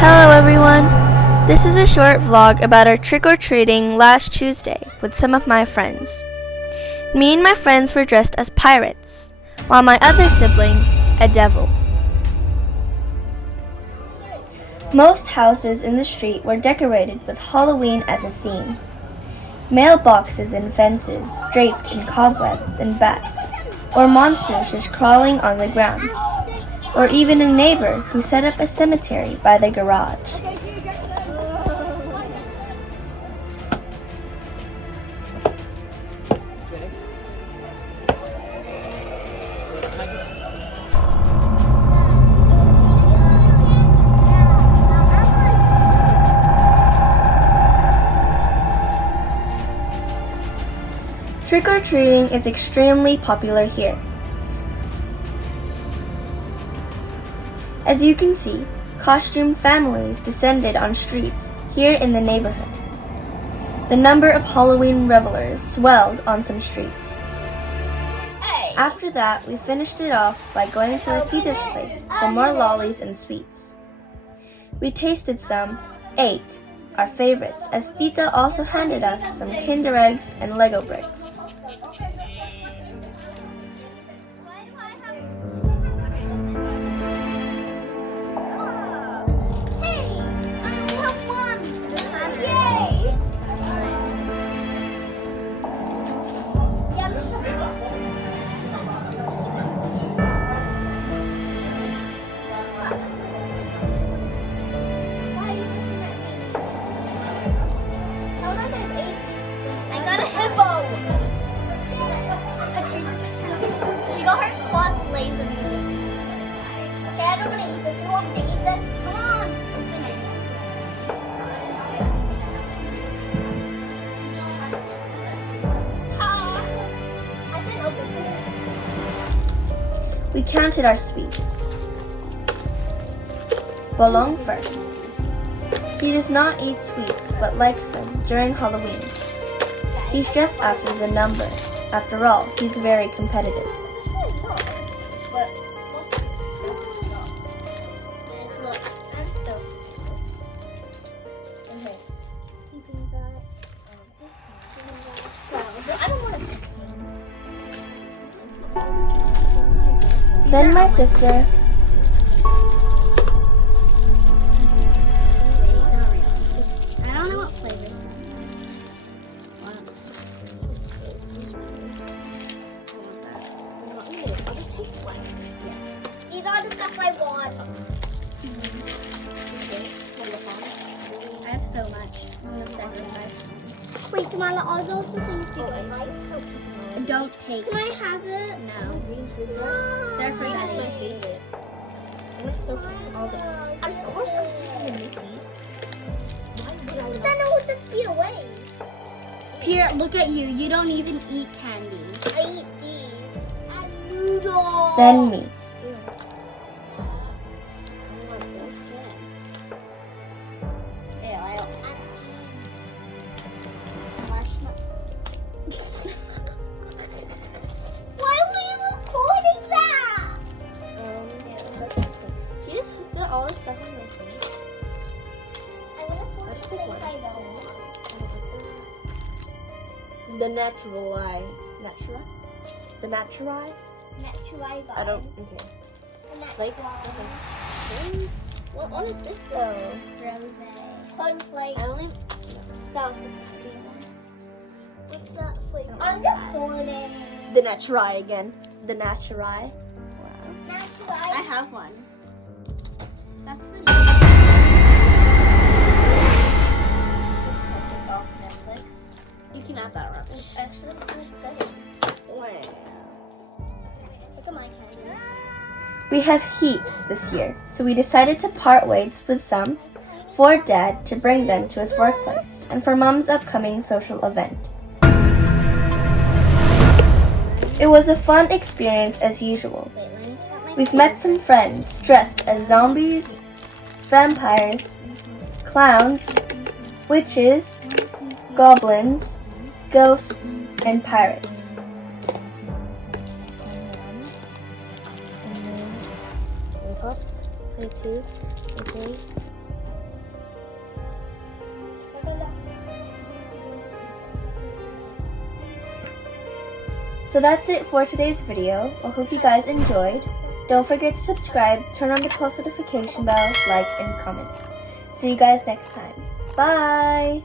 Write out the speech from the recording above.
Hello everyone! This is a short vlog about our trick-or-treating last Tuesday with some of my friends. Me and my friends were dressed as pirates, while my other sibling, a devil. Most houses in the street were decorated with Halloween as a theme. Mailboxes and fences draped in cobwebs and bats, or monsters just crawling on the ground, or even a neighbor who set up a cemetery by the garage. Trick-or-treating is extremely popular here. As you can see, costume families descended on streets here in the neighborhood. The number of Halloween revelers swelled on some streets. After that, we finished it off by going to Tita's place for more lollies and sweets. We tasted some, ate our favorites, as Tita also handed us some Kinder Eggs and Lego bricks. We counted our sweets. Bolong first. He does not eat sweets but likes them during Halloween. He's just after the number. After all, he's very competitive. Then my sister. I don't know what flavors. I'll just take one. These are the stuff I want. I have so much. I'm gonna sacrifice. Wait, Kamala, are those the things you like? So don't take. Can I have it? No. They're for That's my favorite. What's so all the of course I'm taking the Mickey's. But then it would just be away. Pierre, look at you. You don't even eat candies. I eat these. And noodles. Then me. All the stuff on my face. I'll just take one. The natural eye. Natural? The natural eye? Natural eye. I don't. Okay. Like. What one is this though? Rose. Cornflakes. I only. That was supposed to be one. What's that flavor? I'm just holding. The natural eye again. The natural eye. Wow. Natural eye. I have one. That's the Netflix. You can have that rubbish. Actually, I'm so excited. Wow. Look at my candy. We have heaps this year, so we decided to part ways with some for Dad to bring them to his workplace and for Mom's upcoming social event. It was a fun experience as usual. We've met some friends dressed as zombies, vampires, clowns, witches, goblins, ghosts, and pirates. Pops, 22, okay. So that's it for today's video. I hope you guys enjoyed. Don't forget to subscribe, turn on the post notification bell, like, and comment. See you guys next time. Bye!